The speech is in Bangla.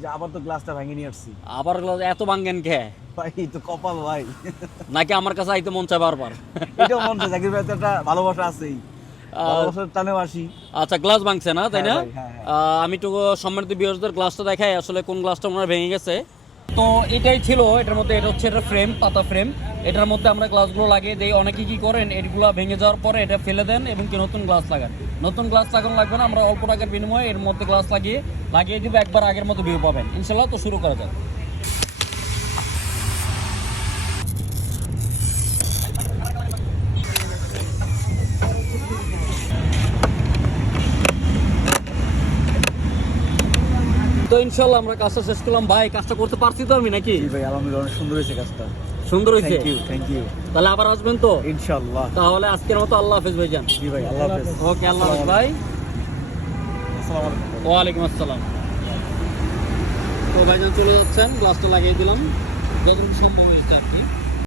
যে আবার তো গ্লাসটা ভেঙে নিয়ে আসছি আবার গ্লাস এত ভাঙ্গেন কে ভাই, তো কপাল ভাই। নাকি আমার কাছে আইতে মন চায় বারবার? এটাও মন চায়, জাকির ভাই তো একটা ভালোবাসা আছেই, ভালোবাসার টানেও আসি। আচ্ছা, গ্লাস ভাঙছে না, তাই না? হ্যাঁ ভাই, হ্যাঁ, হ্যাঁ। আমি একটু সম্মানিত ভিউয়ারদের গ্লাসটা দেখাই আসলে কোন গ্লাসটা ওনার ভেঙে গেছে। তো এটাই ছিল এটার মধ্যে, এটা হচ্ছে এটা ফ্রেম, পাতা ফ্রেম। এটার মধ্যে আমরা গ্লাসগুলো লাগিয়ে দেই। অনেকে কি করেন, এগুলো ভেঙে যাওয়ার পরে এটা ফেলে দেন এবং কি নতুন গ্লাস লাগান। নতুন গ্লাস লাগানো লাগবে না, আমরা অল্প টাকার বিনিময়ে এর মধ্যে গ্লাস লাগিয়ে দিব, একবার আগের মতো ভিউ পাবেন ইনশাল্লাহ। তো শুরু করা যাক। তো ইনশাল্লাহ আমরা কাজটা শেষ করলাম। ভাই, কাজটা করতে পারছি তো আমি নাকি? জি ভাই, আলহামদুলিল্লাহ, অনেক সুন্দর হয়েছে কাজটা। সুন্দর হয়েছে, থ্যাংক ইউ। তাহলে আবার আসবেন তো ইনশাআল্লাহ। তাহলে আজকের মতো আল্লাহ হাফেজ ভাইজান। জি ভাই, আল্লাহ হাফেজ। ওকে, আল্লাহ হাফেজ ভাই। আসসালামু আলাইকুম। ওয়ালাইকুম আসসালাম। তো ভাইজান চলে যাচ্ছেন, গ্লাসটা লাগিয়ে দিলাম যতটুকু সম্ভব হয়েছে আর কি।